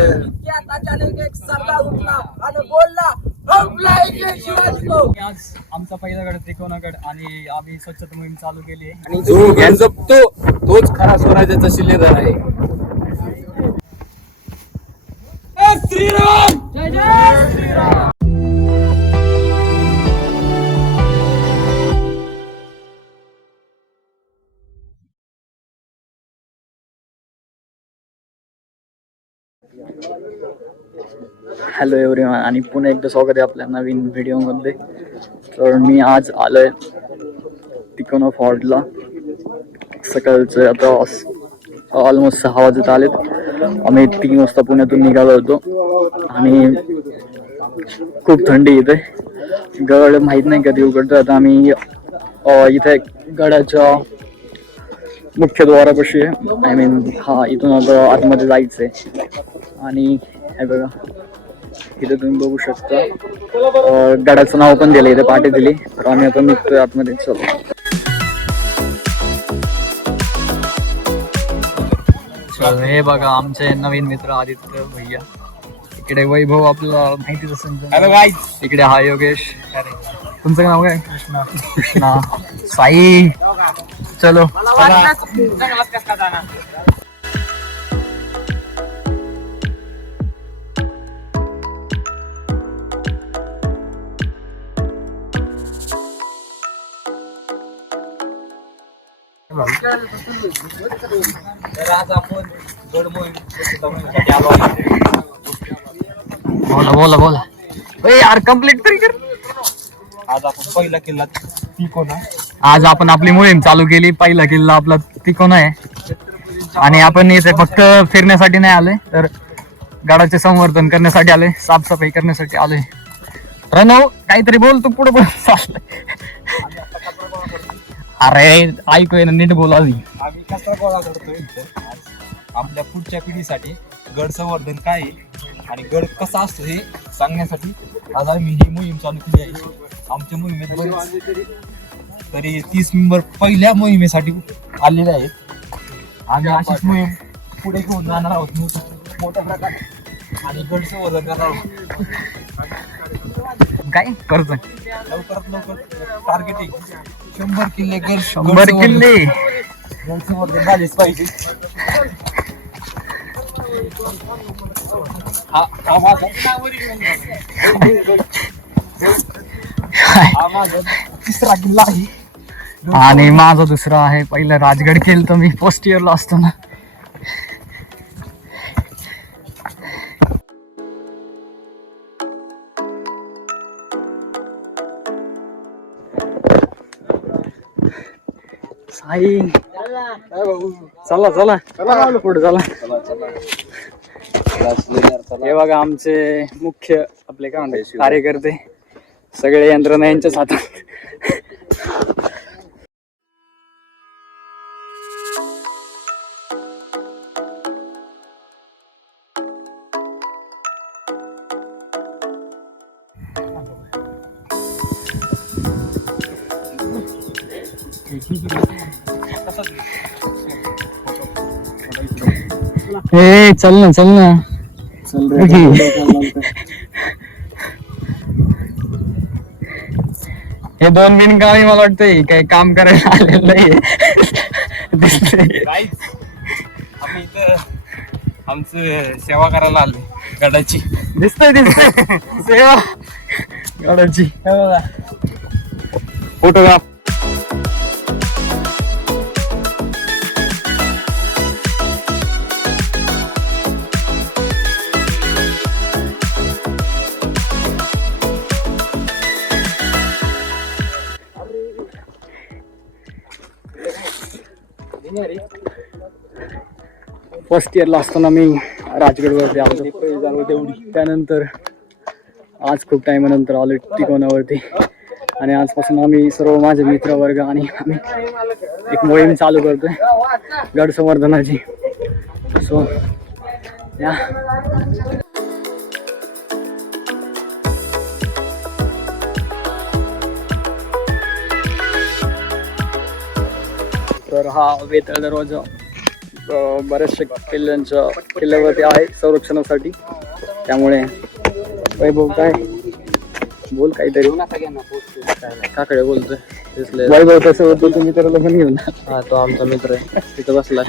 अचानक एक सरदार उठला आणि बोलला शिवाजी भाऊ. आज आमचा पहिला गड त्रिकोणागड आणि आम्ही स्वच्छता मोहीम चालू केली आहे. आणि जो घ्यान जपतो तोच खरा स्वराज्याचा शिलेदार आहे. श्रीराम जय जय श्रीराम. हॅलो एव्हरीवन आणि पुन्हा एकदा स्वागत आहे आपल्या नवीन व्हिडिओमध्ये. तर मी आज आलोय तिकोना फॉर्टला. सकाळचं आता ऑलमोस्ट 6 वाजत आलेत. आम्ही 3 वाजता पुण्यातून निघालो होतो आणि खूप थंडी इथे. गड माहीत नाही कधी उघडतो. आता आम्ही इथे गडाच्या मुख्य द्वारापाशी आहे. आय मीन इथून आता आतमध्ये जायचं आहे. आणि हे बघा इथे तुम्ही बघू शकता गडाचं नाव पण दिलं इथे, पाठी दिली. तर आम्ही आता निघतोय आतमध्ये. चलो हे बघा आमचे नवीन मित्र आदित्य भैया. इकडे वैभव आपला माहितीच असेल. इकडे हा योगेश. तुमचं नाव काय? कृष्णा. साई. चलो बोला बोला यार, कंप्लीट तरी कर. आज आपण पहिला किल्ला तिकोना. आज आपण आपली मोहीम चालू केली. पहिला किल्ला आपला तिकोना आहे आणि आपण इथे फक्त फिरण्यासाठी नाही आले, तर गडाचे संवर्धन करण्यासाठी आले, साफसफाई करण्यासाठी आले. प्रणव काहीतरी बोल, तू पुढे बोल. अरे ऐकूय ना, नीट बोला. आम्ही कसा गोळा करतोय आपल्या पुढच्या पिढीसाठी गड संवर्धन काय आहे आणि गड कसा असतो हे सांगण्यासाठी आज आम्ही ही मोहीम चालू केली आहे. आमच्या मोहिमेत तरी 30 मेंबर पहिल्या मोहिमेसाठी आलेले आहेत. आम्ही अशीच मोहीम पुढे घेऊन जाणार आहोत मोठ्या प्रकारे आणि गड संवर्धन करणार आहोत. काय करतो लवकरात लवकर टार्गेट आहे 100 किल्ले गड 100 किल्ले गड संवर्धन झालेच पाहिजे. हा माझा तिसरा किल्ला आहे आणि माझा दुसरा आहे. पहिला राजगड केलं तर मी फर्स्ट इयरला असताना. साई चला चला पुढे चला. हे बघा आमचे मुख्य आपले काय म्हणतात कार्यकर्ते, सगळे यंत्रणा यांच्याच हातात. हे चल ना हे 2 बिनकामी मला वाटतंय काही काम करायला आलेलं नाहीये. आम्ही इथं आमचं सेवा करायला आले गडाची. दिसतंय सेवा गाडाची. फोटोग्राफ फर्स्ट इयरला असताना मी राजगडवरती आलो. त्यानंतर आज खूप टायमानंतर आलो तिकोनावरती. आणि आजपासून आम्ही सर्व माझे मित्र वर्ग आणि आम्ही एक मोहीम चालू करतोय गड संवर्धनाची. सो या तर हा वेताळ दरवाजा बऱ्याचशा किल्ल्यावरती आहे संरक्षणासाठी. त्यामुळे वैभव काय बोल काहीतरी काकडे बोलतोय. वैभव तसं होतं तुम्ही तर पण घेऊन. हा तो आमचा मित्र आहे तिथं बसला.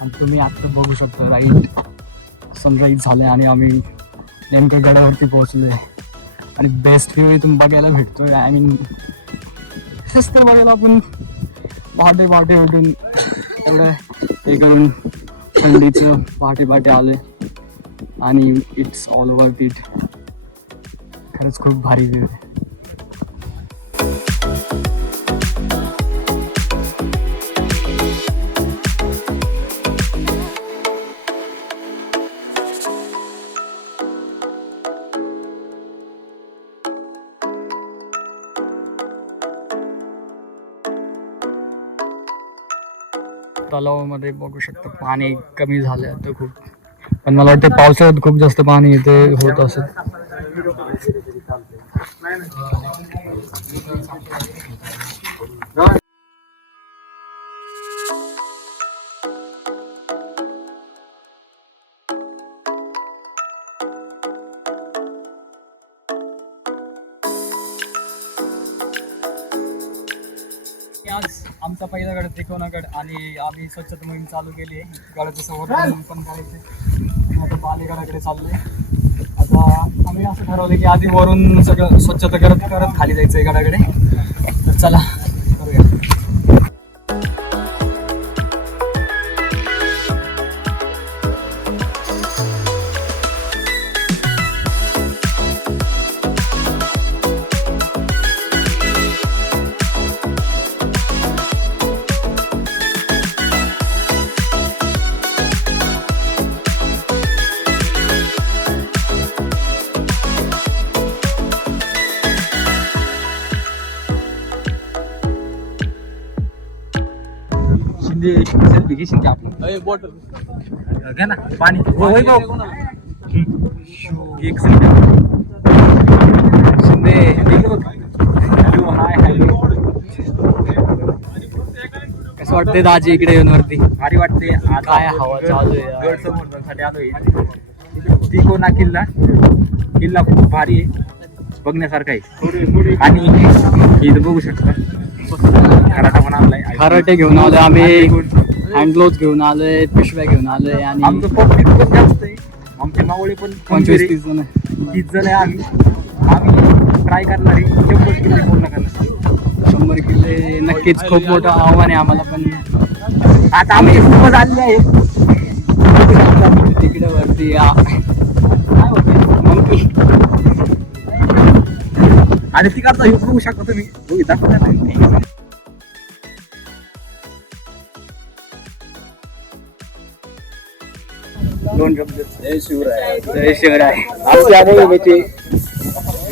आणि तुम्ही आता बघू शकता राईट सनराईज झालंय आणि आम्ही नेमकं गडावरती पोहोचलोय आणि बेस्ट व्ह्यू इथून बघायला भेटतोय. आय मीन हेच तर बघायला आपण पहाटे उठून एवढं हे करून थंडीचं पहाटे आलोय आणि इट्स ऑल ओव्हर इट. खरंच खूप भारी व्ह्यू आहे. तलावामध्ये बघू शकता पाणी कमी झालं आता खूप, पण मला वाटतं पावसाळ्यात खूप जास्त पाणी इथे होत असत. आज आमचा पहिला गड त्रिकोणागड आणि आम्ही स्वच्छता मोहीम चालू केली आहे. गडाचं संवर्धन पण करायचं. आता बालेगडाकडे चाललोय. आता आम्ही असं ठरवलं की आधी वरून सगळं स्वच्छता करत खाली जायचं आहे गडाकडे. तर चला करूया. सेल्फी घेशील का आपण? बॉटल घ्या ना पाणी. एक शिंदे कसं वाटतंय दाजी इकडे येऊन वरती? भारी वाटते. काय हवा चालू आहे. गड संवर्धनासाठी आलोय. तिकोना किल्ला खूप भारी आहे, बघण्यासारखा आहे. आणि इथं बघू शकता कराटा पण आणलाय. कराटे घेऊन आलोय आम्ही, हँड ग्लोव्ह घेऊन आलोय, पिशव्या घेऊन आलोय. आणि आमचं पब्लिक पण जास्त आहे. आमचे मावळे पण 25-30 जण आहे. आम्ही ट्राय करणार आहे 100 किल्ले पूर्ण करणार. 100 किल्ले नक्कीच खूप मोठं आव्हान आहे आम्हाला. पण आता आम्ही खूपच आलेले आहे तिकडे वरती. आणि तिकडचा हे बघू शकता तुम्ही. दाखवता दोन शब्द. जय शिवराय. जय शिवराय. आजच्या मोहिमेचे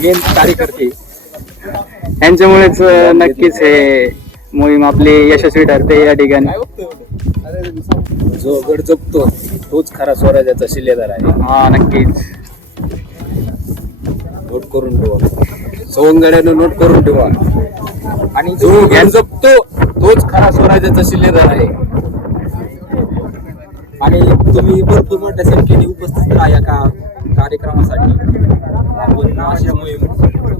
मेन कार्यकर्ते यांच्यामुळेच नक्कीच हे मोहीम आपली यशस्वी ठरते या ठिकाणी. जो गड जपतो तोच खरा स्वराज्याचा शिलेदार आहे. हा नक्कीच नोट करून ठेवा. सवंगड्यानं नोट करून ठेवा. आणि जो गड जपतो तोच खरा स्वराज्याचा शिलेदार आहे. आणि तुम्ही भरपूर मोठ्या संख्येने उपस्थित राहा या कार्यक्रमासाठी. आपण अशी मोहीम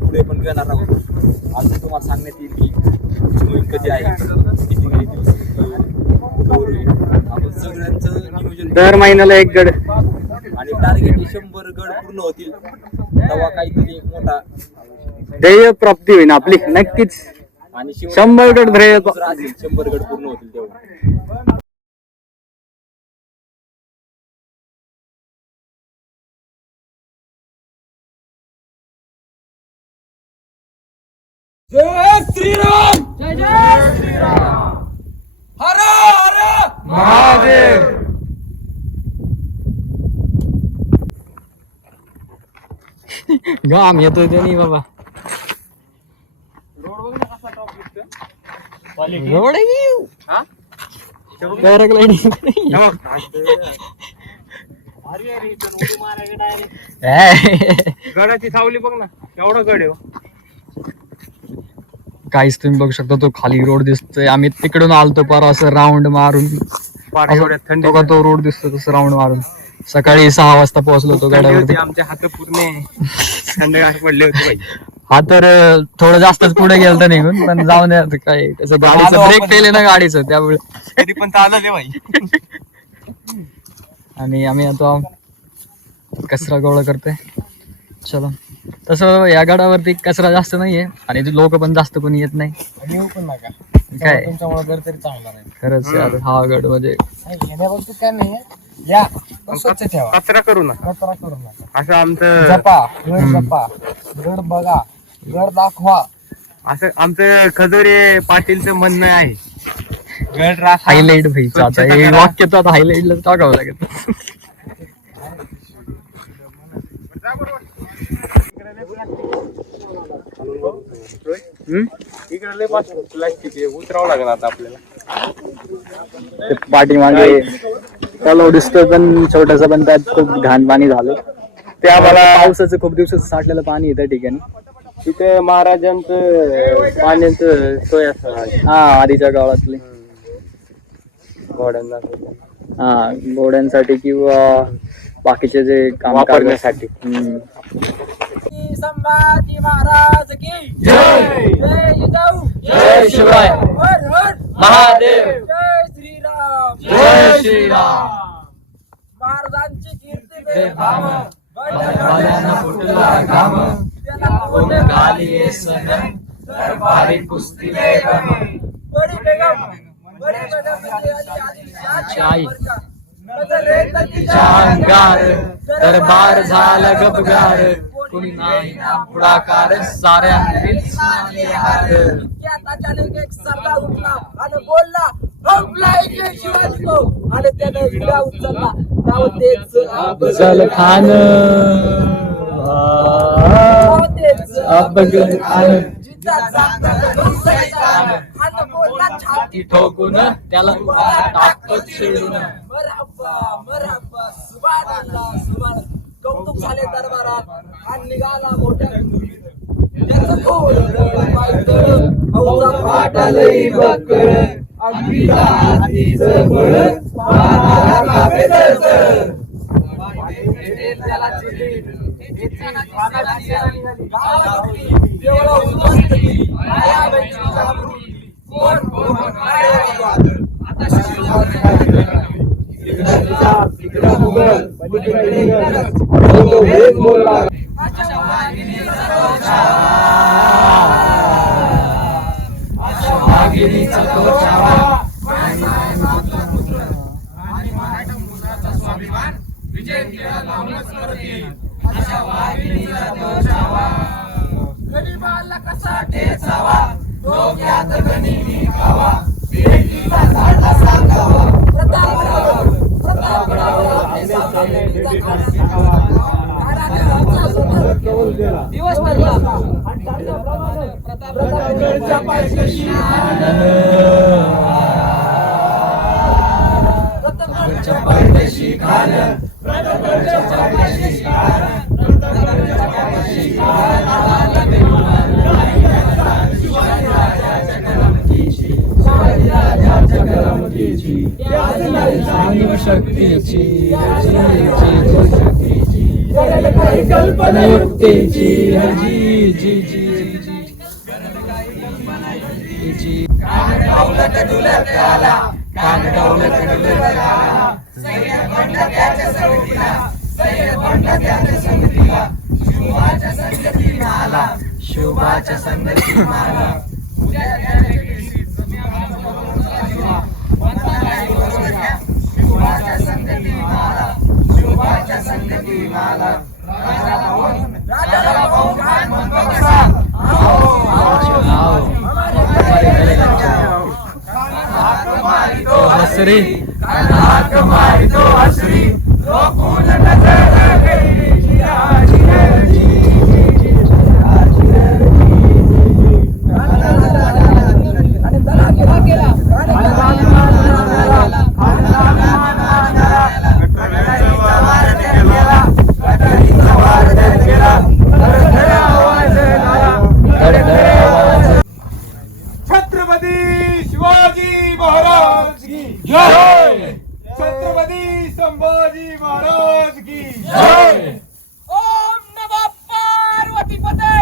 पुढे पण घेणार आहोत. आज तुम्हाला सांगण्यात येईल की मोहीम कधी आहे, किती दिवस आपण सगळ्यांचं नियोजन. दर महिन्याला एक गड आणि टार्गेट 100 गड पूर्ण होतील तेव्हा काहीतरी एक मोठा ध्येय प्राप्ती होईल आपली. नक्कीच. आणि 100 गड ध्येय 100 गड पूर्ण होतील तेव्हा. जय श्रीराम. जय जय श्रीराम. हर हर महादेव. घाम येतोय ते नाही बाबा. रोड गडाची सावली बघ ना, एवढा गड आहे. काहीच तुम्ही बघू शकता, तो खाली रोड दिसतोय. आम्ही तिकडून आलतो पर असं राऊंड मारून, तो रोड दिसतो तसं राऊंड मारून. सकाळी 6 वाजता पोहोचलो होतो गडावरती. आमचे हात पूर्ण थंडगार पडले होते भाई. हा तर थोडं जास्तच पुढे गेलं तर निघून, पण जाऊन द्या काय, त्याचं गाडीचं ब्रेक केले ना गाडीचं, त्यामुळे तरी पण चालले भाई. आणि आम्ही आता कचरा गोळा करतोय. चलो, तसं या गडावरती कचरा जास्त नाहीये आणि लोक पण जास्त कोणी येत नाही. येऊ पण नका काय तुमच्यामुळे घर तरी चांगला नाही. खरंच यार, हा गड म्हणजे येण्याबाबतीत काय नाही या स्वच्छ ठेवा, कचरा करू नका, असं आमचं जपा, गड बघा, गड दाखवा, असं आमचं खजुरे पाटीलचं म्हणणं आहे. गड राखा. हायलाइट व्हायचं आता हे वाक्य, तर आता हायलाइटला टाकावं लागेल. उतरावं लागेल आता आपल्याला. पाठीमागे तलाव दिसतोय पण छोटासा, पण त्यात खूप घाण पाणी झालं. ते आम्हाला पावसाचं खूप दिवसाचं साठलेलं पाणी आहे त्या ठिकाणी. तिथे महाराजांचं पाण्याचं सोय असतं. हा, आधीच्या काळातले घोड्यांना, हा, घोड्यांसाठी किंवा बाकीचे जे काम वापरण्यासाठी. संभाजी महाराज की जय. जय जिजाऊ, जय शिवराय, हर हर महादेव, जय श्रीराम, जय श्रीराम. महाराजांची कीर्ती घाम, गडवाल्यांना फुटला घाम, कोण घालिये सन, दरबारी कुस्ती बेगम. बड़ी बेगम, बड़ी बेगम आई अंगार, दरबार झाला गपगार, कोणी नाही ना पुढाकार, साऱ्यांनी हार. एक सरदार उठला आणि बोलला, हमलाय शिवाजी को, आणि त्याने विडा उचलला. नाव तेच अफजल खान, अफजल खान. छाती ठोकून त्याला टाकत शिडून. कौतुक झाले दरबारात आणि निघाला मोठ्या गरीबाला कसा ठेचावा, डोक्यात गनिमी खावा, बेटीचा झाडा सांगावा, दिवस कल्पना युक्तीची जी जी जी जी. कान डौलत डुलत आला, कान डौलत डुलत आला, सय्यद बनला त्याच्या संगतीला, सय्यद बनला त्याच्या संगतीला, शुभाच्या संगती माला, शुभाच्या संगती माला. शुभाच्या संगती माला, शुभाच्या संगती माला. राजा भाऊ खान म्हणतो कसा, आओ आओ हमारे गले लग जाओ. हाक मारी तो हसरी, हाक मारी तो हसरी, रोकून नजर गेली जिया जिया जी. आणि दला केला केला शिवाजी महाराज की जय. छत्रपती संभाजी महाराज की जय. ओम नमः पार्वती पते